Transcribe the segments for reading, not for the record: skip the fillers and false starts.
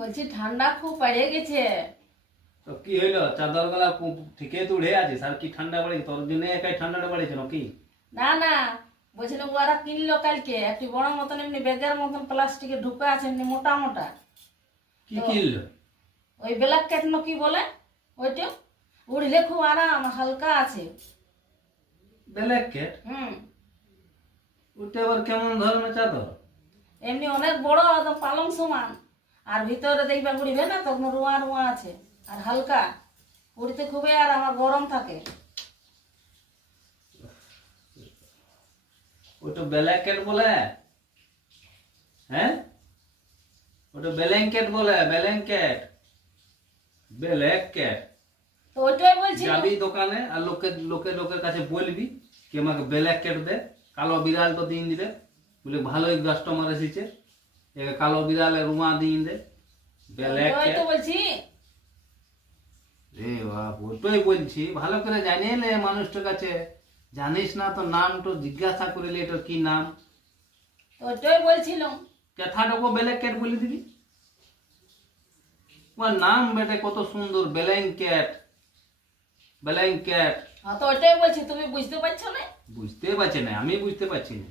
বলছি ঠান্ডা খুব বেড়ে গেছে। তো কি হইলো, চাদর গলা ঠিকই তো উড়ে আছিস, আর কি ঠান্ডা বাড়ি? তোর জন্য একাই ঠান্ডাটা বাড়িছে নাকি? না না, বলছিলাম ওরা কিনলো কালকে একটি বড় মতন এমনি ব্যাগের মতন প্লাস্টিকে ঢুকে আছে এমনি মোটা মোটা। কি কিনলো? ওই ব্ল্যাক ক্যাট কি বলে ওইটা, উড়লে খুব আরাম, হালকা আছে। Black cat? ওটা আবার কেমন ধরনের চাদর? এমনি অনেক বড়, একদম পালং সমান, আর ভিতরে দেখবে উড়বে না, তখন রোয়া রোয়া আছে আর হালকা, উড়তে খুবই আর আমার গরম থাকে। ওটা ব্ল্যাক ক্যাট বলে? হ্যাঁ, ওটা ব্ল্যাঙ্কেট বলে, ব্ল্যাঙ্কেট, ব্ল্যাক ক্যাট। তো ওইটাই বলছি। যাবি দোকানে আর লোকের কাছে বলবি কি আমাকে ব্ল্যাক ক্যাট দে, কালো বিড়াল তো দিন দিবে, বলে ভালোই কাস্টমার এসেছে, একে কালো বিড়ালের রুমা দিন দে, ব্ল্যাক ওই ক্যাট। তো বলছি। রে বাপ, ওটাই বলছি, ভালো করে জানিয়ে নে মানুষটার কাছে, জানিস না তো নাম তো জিজ্ঞাসা করিলে এটা কি নাম। ওইটাই বলছিলাম। কথাটাকে ব্ল্যাক ক্যাট বলে দিবি, তোমার নাম বেটে কত সুন্দর, ব্ল্যাঙ্কেট, ব্ল্যাঙ্কেট। হ্যাঁ, তো ওইটাই বলছি, তুমি বুঝতে পারছো না? বুঝতে পারছি না, আমি বুঝতে পারছি না।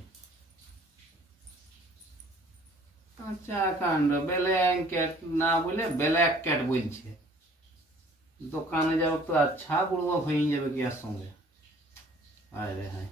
আচ্ছা কাণ্ড, ব্ল্যাঙ্কেট না বলে ব্ল্যাক ক্যাট বলছে। দোকানে যাবো তো আচ্ছা বুড়বো হয়ে যাবে কি আর সঙ্গে। আরে হ্যাঁ।